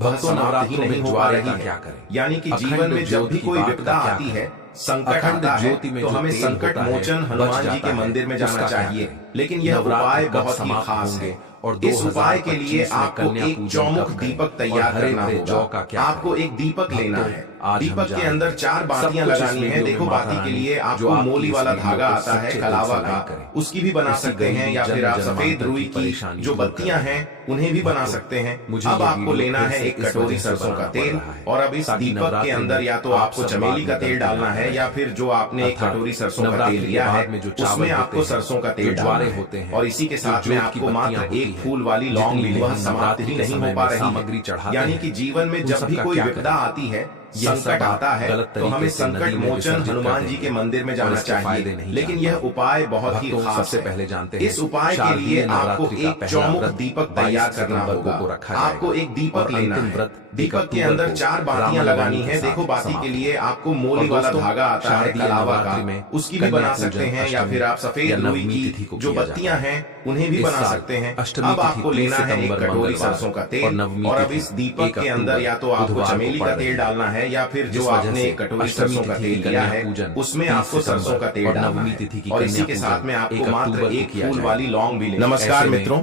भक्तों नवरात्रि नहीं हो पा रही है, यानी कि जीवन में जब भी कोई विपदा आती है, संकट आता है, तो हमें संकट मोचन हनुमान जी के मंदिर में जाना चाहिए। लेकिन यह उपाय बहुत ही खास है और इस उपाय के लिए आपको एक चौमुख दीपक तैयार करना होगा। आपको एक दीपक लेना है, दीपक के अंदर 4 बातियां लगानी है। देखो, बाती के लिए आपको मोली वाला धागा आता है कलावा का, उसकी भी बना सकते हैं, या फिर आप सफेद रुई की जो बत्तियां हैं उन्हें भी बना सकते हैं। अब आपको लेना है एक कटोरी सरसों का तेल, और अब इस दीपक के अंदर या तो आपको चमेली का तेल डालना है, या फिर जो आपने एक कटोरी सरसों का तेल लिया है उसमें आपको सरसों का तेल डालना है। और इसी के साथ में आपको मात्र एक फूल वाली लौंग भी, वह समाप्त ही नहीं हो पा रही है। यानी कि जीवन में जब भी कोई विपदा आती है, संकट आता है, तो हमें संकट मोचन हनुमान जी के मंदिर में जाना चाहिए। लेकिन यह उपाय बहुत ही खास है। पहले जानते हैं, इस उपाय के लिए आपको एक चौमुख दीपक तैयार करना होगा। आपको एक दीपक लेना है, दीपक के अंदर 4 बातियां लगानी है। देखो, बाती के लिए आपको मोली वाला धागा आता है कलावा का, उसकी भी बना सकते हैं, या फिर आप सफेद रुई की जो बत्तियां हैं उन्हें भी बना सकते हैं। अब आपको लेना है एक कटोरी सरसों का तेल, और अब इस दीपक के अंदर या तो आपको चमेली का तेल डालना है, या फिर जो आपने एक कटोरी सरसों का तेल लिया है उसमें आपको सरसों का तेल डालना है। और इसी के साथ में आपको मात्र एक फूल वाली लौंग भी लेनी है। नमस्कार मित्रों,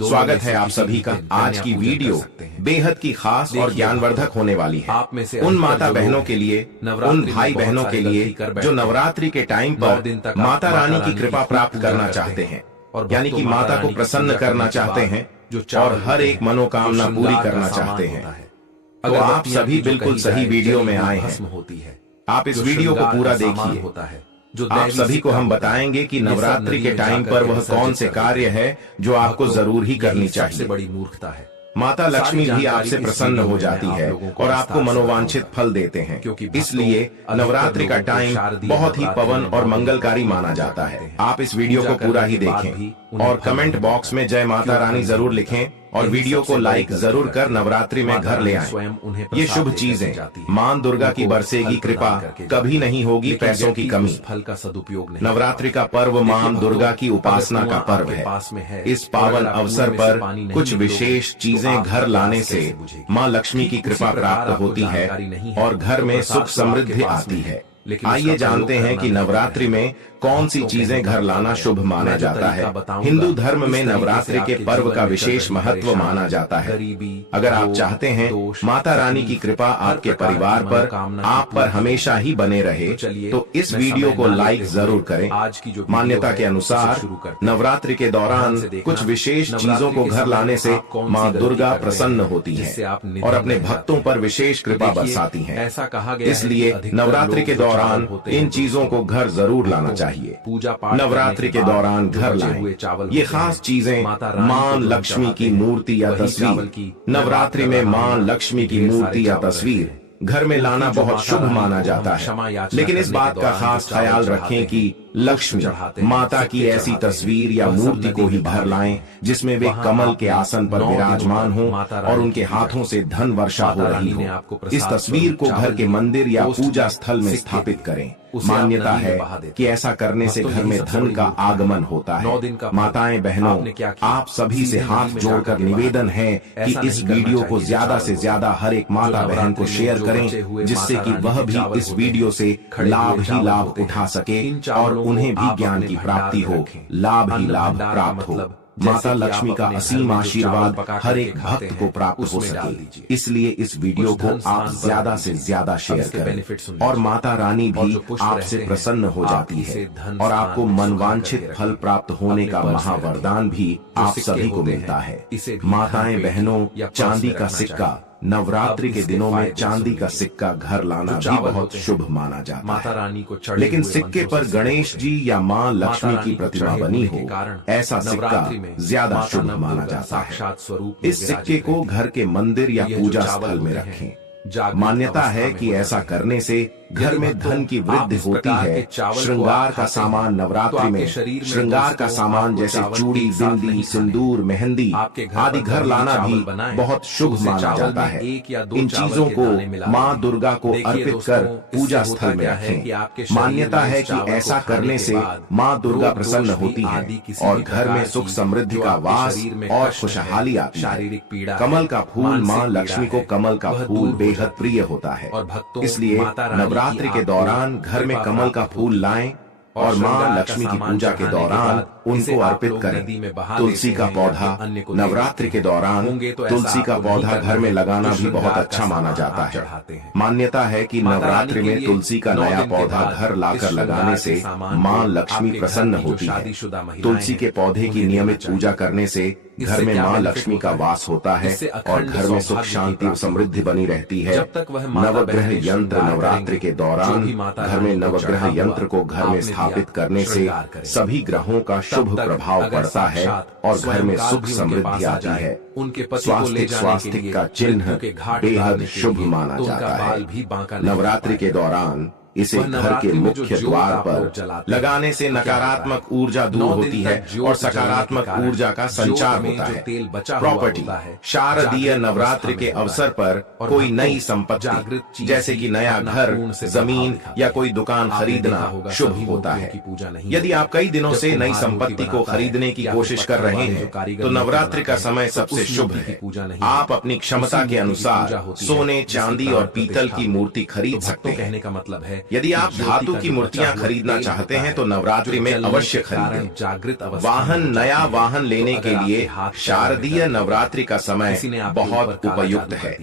स्वागत है आप सभी का। आज की वीडियो बेहद की खास और ज्ञानवर्धक होने वाली है। उन माता बहनों के लिए, उन भाई बहनों के लिए जो नवरात्रि के टाइम पर माता रानी की कृपा प्राप्त करना चाहते हैं, यानी कि माता को प्रसन्न करना चाहते हैं और हर एक मनोकामना पूरी करना चाहते हैं, तो आप सभी बिल्कुल सही वीडियो में आए हैं। आप इस वीडियो को पूरा देखिए। आप सभी को हम बताएंगे कि नवरात्रि के टाइम पर वह कौन से कार्य है जो आपको जरूर ही करनी चाहिए। बड़ी मूर्खता है। माता लक्ष्मी भी आपसे प्रसन्न हो जाती है और आपको मनोवांछित फल देते हैं, इसलिए नवरात्रि का टाइम बहुत ही पवन और मंगलकारी माना जाता है। आप इस वीडियो को पूरा ही देखें और कमेंट बॉक्स में जय माता रानी जरूर लिखें, और वीडियो को लाइक जरूर कर नवरात्रि में घर ले आएं। ये शुभ चीजें मां दुर्गा की बरसेगी कृपा, कभी नहीं होगी पैसों की कमी। फल का सदुपयोग नहीं। नवरात्रि का पर्व मां दुर्गा की उपासना का पर्व है। इस पावन अवसर पर कुछ विशेष चीजें घर लाने से मां लक्ष्मी की कृपा प्राप्त होती है और घर में सुख समृद्धि आती है। आइए जानते हैं कि नवरात्रि में कौन सी चीजें घर लाना शुभ माना जाता है। हिंदू धर्म में नवरात्रि के पर्व का विशेष महत्व माना जाता है। अगर आप चाहते हैं माता रानी की कृपा आपके परिवार पर, आप पर हमेशा ही बने रहे, तो इस वीडियो को लाइक जरूर करें। मान्यता के अनुसार नवरात्रि के दौरान कुछ विशेष चीजों को घर लाने से माँ दुर्गा प्रसन्न होती है और अपने भक्तों पर विशेष कृपा बरसाती है। इसलिए नवरात्रि के दौरान इन चीजों को घर जरूर लाना चाहिए। नवरात्रि के दौरान घर लाएं। ये खास चीजें मां लक्ष्मी की मूर्ति या तस्वीर। नवरात्रि में मां लक्ष्मी की मूर्ति या तस्वीर घर में लाना बहुत शुभ माना जाता है, लेकिन इस बात का खास ख्याल रखें कि लक्ष्मी माता की ऐसी तस्वीर या मूर्ति को ही घर लाएं जिसमें वे कमल के आसन पर विराजमान हो और उनके हाथों से धन वर्षा हो रही हो। इस तस्वीर को घर के मंदिर या पूजा स्थल में स्थापित करें। मान्यता है कि ऐसा करने से घर में धन का आगमन होता है। माताएं बहनों, आप सभी से हाथ जोड़कर निवेदन है कि इस वीडियो को ज्यादा से ज्यादा हर एक माता बहन को शेयर करें, जिससे कि वह भी इस वीडियो से लाभ ही लाभ उठा सके और उन्हें भी ज्ञान की प्राप्ति हो, लाभ ही लाभ प्राप्त हो। माता लक्ष्मी का असीम आशीर्वाद हर एक भक्त को प्राप्त हो सके, इसलिए इस वीडियो को आप ज्यादा से ज्यादा शेयर करें और माता रानी भी आपसे प्रसन्न हो जाती है और आपको मनवांछित फल प्राप्त होने का महावरदान भी आप सभी को मिलता है। माताएं बहनों, चांदी का सिक्का, नवरात्रि के दिनों में चांदी का सिक्का घर लाना भी बहुत शुभ माना जाता है, लेकिन सिक्के पर गणेश जी या मां लक्ष्मी की प्रतिमा बनी हो, ऐसा सिक्का ज्यादा शुभ माना जाता है। इस सिक्के को घर के मंदिर या पूजा स्थल में रखें। मान्यता है कि ऐसा करने से घर में धन की वृद्धि होती है। श्रृंगार का सामान नवरात्रि में श्रृंगार का सामान जैसे चूड़ी, बिंदी, सिंदूर, मेहंदी आदि घर लाना भी बहुत शुभ माना जाता है। इन चीजों को माँ दुर्गा को अर्पित कर पूजा स्थल में रखें। मान्यता है कि ऐसा करने से माँ दुर्गा प्रसन्न होती है और घर में सुख समृद्धि का वास और खुशहाली आती है। कमल का फूल माँ लक्ष्मी को कमल का फूल बेहद प्रिय होता है, इसलिए नवरात्रि के दौरान घर में कमल का फूल लाएं और माँ लक्ष्मी की पूजा के दौरान उनको अर्पित करें। तुलसी का पौधा नवरात्रि के दौरान तुलसी का पौधा घर में लगाना भी बहुत अच्छा माना जाता है। मान्यता है कि नवरात्रि में तुलसी का नया पौधा घर लाकर लगाने से माँ लक्ष्मी प्रसन्न होती है। तुलसी के पौधे की नियमित पूजा करने से घर में माँ लक्ष्मी का वास होता है और घर में सुख शांति और समृद्धि बनी रहती है। नवग्रह यंत्र नवरात्रि के दौरान घर में नवग्रह यंत्र को घर में स्थापित करने से सभी ग्रहों का शुभ प्रभाव पड़ता है और घर में सुख समृद्धि आती है। स्वास्तिक का चिन्ह बेहद शुभ माना जाता है। नवरात्रि के दौरान इसे घर के मुख्य द्वार पर लगाने से नकारात्मक ऊर्जा दूर होती है और सकारात्मक ऊर्जा का संचार होता है। प्रॉपर्टी शारदीय नवरात्रि के अवसर पर कोई नई संपत्ति जैसे कि नया घर, जमीन या कोई दुकान खरीदना शुभ होता है। यदि आप कई दिनों से नई संपत्ति को खरीदने की कोशिश कर रहे हैं तो नवरात्रि का समय सबसे शुभ है। आप अपनी क्षमता के अनुसार सोने, चांदी और पीतल की मूर्ति खरीद सकते हैं। कहने का मतलब है यदि आप धातु की मूर्तियां खरीदना चाहते हैं तो नवरात्रि में अवश्य खरीदें। वाहन नया वाहन लेने के लिए शारदीय नवरात्रि का समय बहुत उपयुक्त है।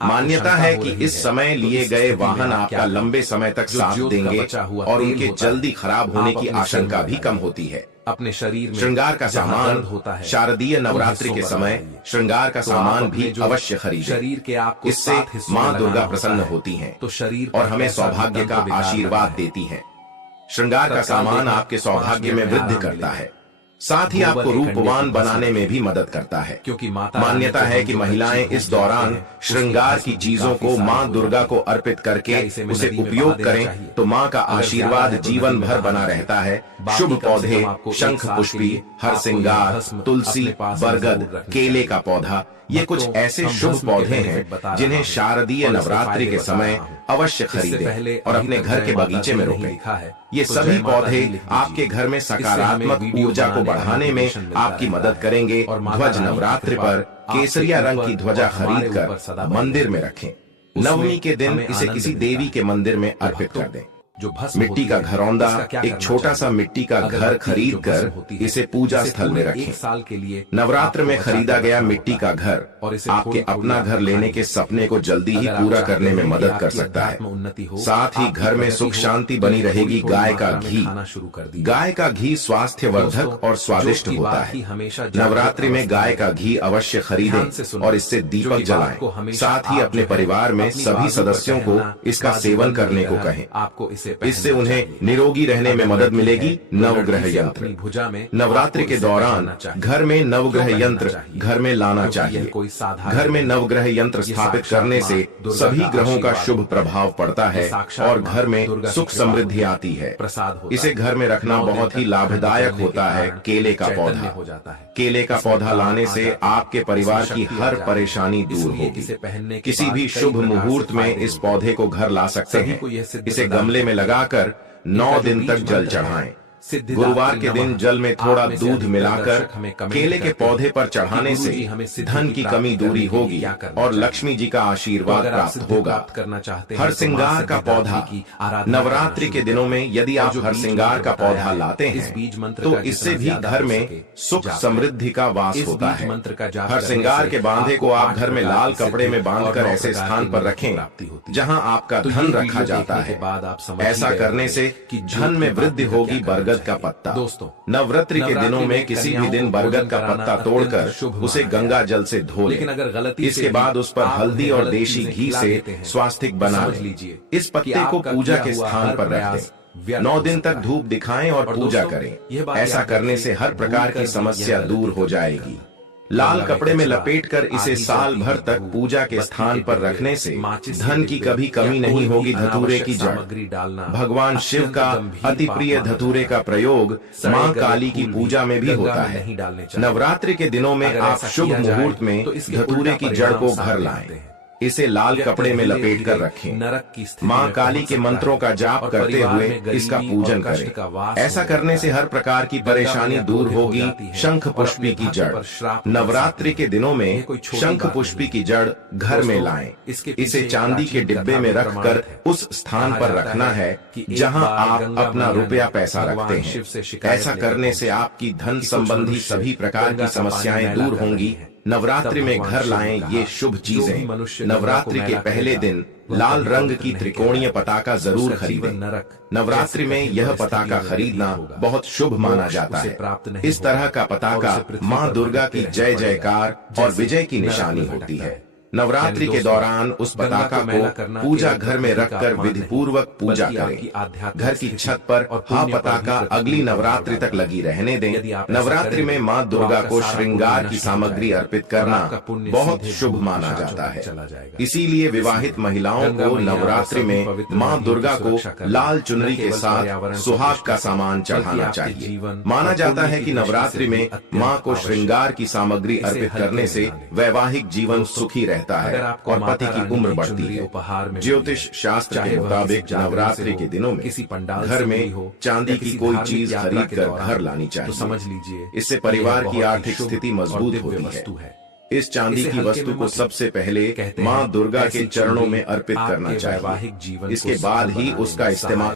मान्यता है कि इस समय लिए गए वाहन आपका लंबे समय तक साथ देंगे और उनके जल्दी खराब होने की आशंका भी कम होती है। अपने शरीर में श्रृंगार का सामान होता है। शारदीय नवरात्रि के समय श्रृंगार का सामान भी अवश्य खरीदें। इससे माँ दुर्गा प्रसन्न होती हैं और हमें सौभाग्य का आशीर्वाद देती हैं। श्रृंगार का सामान आपके सौभाग्य में वृद्धि करता है, साथ ही आपको रूपवान बनाने में भी मदद करता है। क्योंकि मान्यता है कि महिलाएं इस दौरान श्रृंगार की चीजों को माँ दुर्गा को अर्पित करके उसे उपयोग करें तो माँ का आशीर्वाद जीवन भर बना रहता है। शुभ पौधे शंख पुष्पी, हरसिंगार, तुलसी, बरगद, केले का पौधा ये कुछ ऐसे शुभ पौधे हैं जिन्हें शारदीय नवरात्रि के समय अवश्य खरीदें और अपने घर के बगीचे में रोपें। ये सभी पौधे आपके घर में सकारात्मक ऊर्जा को बढ़ाने में आपकी मदद करेंगे। ध्वज नवरात्रि पर केसरिया रंग की ध्वजा खरीदकर मंदिर में रखें। नवमी के दिन इसे किसी देवी के मंदिर में अर्पित कर दें। मिट्टी का घरौंदा एक छोटा सा मिट्टी का घर खरीद कर इसे पूजा स्थल में रखें। साल के लिए नवरात्र में खरीदा गया मिट्टी का घर आपके अपना घर लेने के सपने को जल्दी ही पूरा करने में मदद कर सकता है। साथ ही घर में सुख शांति बनी रहेगी। गाय का घी गाय का घी स्वास्थ्य वर्धक और स्वादिष्ट होता है। नवरात्रि में गाय का घी अवश्य खरीदें और इससे दीपक जलाएं। साथ ही अपने परिवार में सभी सदस्यों को इसका सेवन करने को कहें। आपको इससे उन्हें निरोगी रहने में मदद मिलेगी। नवग्रह यंत्र नवरात्रि के दौरान घर में नवग्रह यंत्र घर में लाना चाहिए। घर में नवग्रह यंत्र स्थापित करने से सभी ग्रहों का शुभ प्रभाव पड़ता है और घर में सुख समृद्धि आती है। इसे घर में रखना बहुत ही लाभदायक होता है। केले का पौधा केले का पौधा लाने से आपके परिवार की हर परेशानी दूर होगी। किसी भी शुभ मुहूर्त में इस पौधे को घर ला सकते हैं। इसे गमले में लगाकर 9 दिन तक जल चढ़ाएं। गुरुवार के दिन जल में थोड़ा दूध मिलाकर केले के पौधे पर चढ़ाने से धन की कमी दूरी होगी और लक्ष्मी जी का आशीर्वाद प्राप्त होगा। हरसिंगार का पौधा नवरात्रि के दिनों में यदि आप हरसिंगार का पौधा लाते हैं तो इससे भी घर में सुख समृद्धि का वास होता है। हरसिंगार के बांधे को आप घर में लाल कपड़े में बांधकर ऐसे स्थान पर रखें जहां आपका धन रखा जाता है। ऐसा करने से धन में वृद्धि होगी। बरगद का पत्ता नवरात्रि के दिनों में किसी भी दिन बरगद का पत्ता तोड़कर उसे गंगा जल से धो लें। इसके बाद उस पर हल्दी और देशी घी से स्वास्तिक बना लीजिए। इस पत्ते को पूजा के स्थान पर रख दें। 9 दिन तक धूप दिखाएं और पूजा करें। ऐसा करने से हर प्रकार की समस्या दूर हो जाएगी। लाल कपड़े में लपेटकर इसे साल भर तक पूजा के स्थान पर रखने से धन की कभी कमी नहीं होगी। धतूरे की जड़, भगवान शिव का अति प्रिय धतूरे का प्रयोग मां काली की पूजा में भी होता है। नवरात्रि के दिनों में आप शुभ मुहूर्त में धतूरे की जड़ को घर लाएं, इसे लाल कपड़े में लपेट कर रखें। मां काली के मंत्रों का जाप करते हुए इसका पूजन करें। ऐसा करने से हर प्रकार की परेशानी दूर होगी। शंख पुष्पी की जड़, नवरात्रि के दिनों में शंख पुष्पी की जड़ घर में लाएं। इसे चांदी के डिब्बे में रखकर उस स्थान पर रखना है जहां आप अपना रुपया पैसा रखते हैं। ऐसा करने से आपकी धन संबंधी सभी प्रकार की समस्याएं दूर होंगी। नवरात्रि में घर लाएं ये शुभ चीजें। नवरात्रि के पहले दिन लाल रंग की त्रिकोणीय पताका जरूर खरीदें। नवरात्रि में यह पताका खरीदना बहुत शुभ माना जाता है। इस तरह का पताका मां दुर्गा की जय जयकार और विजय की निशानी होती है। नवरात्रि के दौरान उस पताका को पूजा घर में रखकर विधि पूर्वक पूजा करें। घर की छत पर पताका अगली नवरात्रि तक लगी रहने दें। नवरात्रि में मां दुर्गा को श्रृंगार की सामग्री अर्पित करना बहुत शुभ माना जाता है। इसीलिए विवाहित महिलाओं को नवरात्रि में मां दुर्गा को लाल चुनरी के साथ सुहाग का सामान चढ़ाना चाहिए। माना जाता है कि नवरात्रि में मां को श्रृंगार की सामग्री अर्पित करने से वैवाहिक जीवन सुखी रहता है और पति की उम्र बढ़ती है। ज्योतिष शास्त्र के मुताबिक नवरात्रि के दिनों में घर में चांदी की कोई चीज खरीद कर घर लानी चाहिए। समझ लीजिए, इससे परिवार की आर्थिक स्थिति मजबूत होती है। इस चांदी की वस्तु को सबसे पहले मां दुर्गा के चरणों में अर्पित करना चाहिए। इसके बाद ही उसका इस्तेमाल